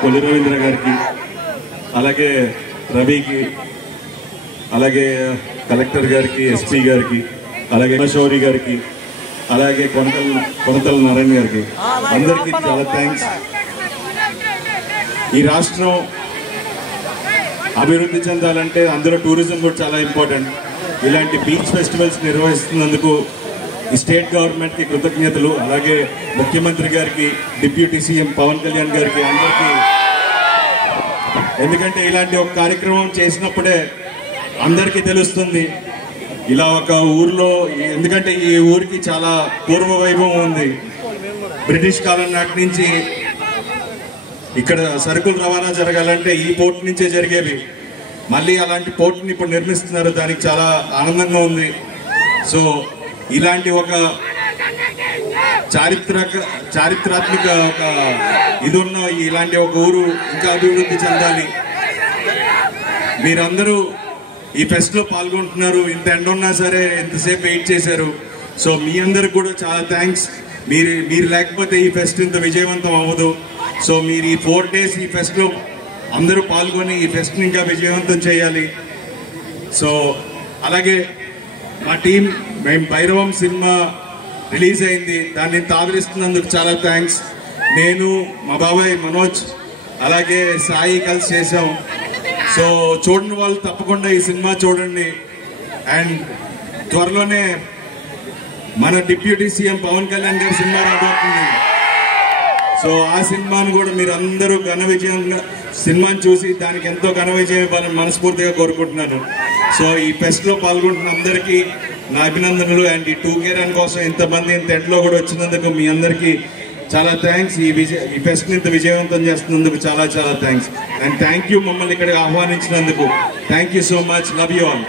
కొల్లి రవీంద్ర గారికి, అలాగే రవికి, అలాగే కలెక్టర్ గారికి, ఎస్పీ గారికి, అలాగే శౌరి గారికి, అలాగే కొనతల నారాయణ గారికి, అందరికీ చాలా థ్యాంక్స్. ఈ రాష్ట్రం అభివృద్ధి చెందాలంటే అందులో టూరిజం కూడా చాలా ఇంపార్టెంట్. ఇలాంటి బీచ్ ఫెస్టివల్స్ నిర్వహిస్తున్నందుకు ఈ స్టేట్ గవర్నమెంట్కి కృతజ్ఞతలు. అలాగే ముఖ్యమంత్రి గారికి, డిప్యూటీ సీఎం పవన్ కళ్యాణ్ గారికి, అందరికీ. ఎందుకంటే ఇలాంటి ఒక కార్యక్రమం చేసినప్పుడే అందరికీ తెలుస్తుంది ఇలా ఒక ఊర్లో, ఎందుకంటే ఈ ఊరికి చాలా పూర్వ వైభవం ఉంది. బ్రిటిష్ కాలం నాటి నుంచి ఇక్కడ సరుకులు రవాణా జరగాలంటే ఈ పోర్ట్ నుంచే జరిగేవి. మళ్ళీ అలాంటి పోర్ట్ని ఇప్పుడు నిర్మిస్తున్నారు, దానికి చాలా ఆనందంగా ఉంది. సో ఇలాంటి ఒక చారిత్రాత్మక ఒక ఇది ఉన్న ఇలాంటి ఒక ఊరు ఇంకా అభివృద్ధి చెందాలి. మీరందరూ ఈ ఫెస్ట్లో పాల్గొంటున్నారు, ఇంత ఎండ ఉన్నా సరే ఎంతసేపు వెయిట్ చేశారు. సో మీ అందరికి కూడా చాలా థ్యాంక్స్. మీరు లేకపోతే ఈ ఫెస్ట్ ఇంత విజయవంతం అవ్వదు. సో మీరు ఈ 4 days ఈ ఫెస్ట్లో అందరూ పాల్గొని ఈ ఫెస్ట్ని ఇంకా విజయవంతం చేయాలి. సో అలాగే మా టీం, మేము భైరవం సినిమా రిలీజ్ అయింది, దాన్ని ఆదరిస్తున్నందుకు చాలా థ్యాంక్స్. నేను, మా బాబాయ్ మనోజ్, అలాగే సాయి కలిసి చేసాం. సో చూడని వాళ్ళు తప్పకుండా ఈ సినిమా చూడండి. అండ్ త్వరలోనే మన డిప్యూటీ సీఎం పవన్ కళ్యాణ్ గారి సినిమా రాబోతుంది. సో ఆ సినిమాను కూడా మీరు అందరూ ఘన విజయంగా సినిమాని చూసి దానికి ఎంతో ఘన విజయం ఇవ్వాలని మనస్ఫూర్తిగా కోరుకుంటున్నాను. సో ఈ ఫెస్ట్లో పాల్గొంటున్న అందరికీ నా అభినందనలు. అండ్ ఈ 2K రన్ కోసం ఇంతమంది ఇంత ఎండలో కూడా వచ్చినందుకు మీ అందరికీ చాలా థ్యాంక్స్. ఈ ఫెస్ట్ని ఇంత విజయవంతం చేస్తున్నందుకు చాలా చాలా థ్యాంక్స్. అండ్ థ్యాంక్ యూ మమ్మల్ని ఇక్కడికి ఆహ్వానించినందుకు. Thank you so much. Love you all.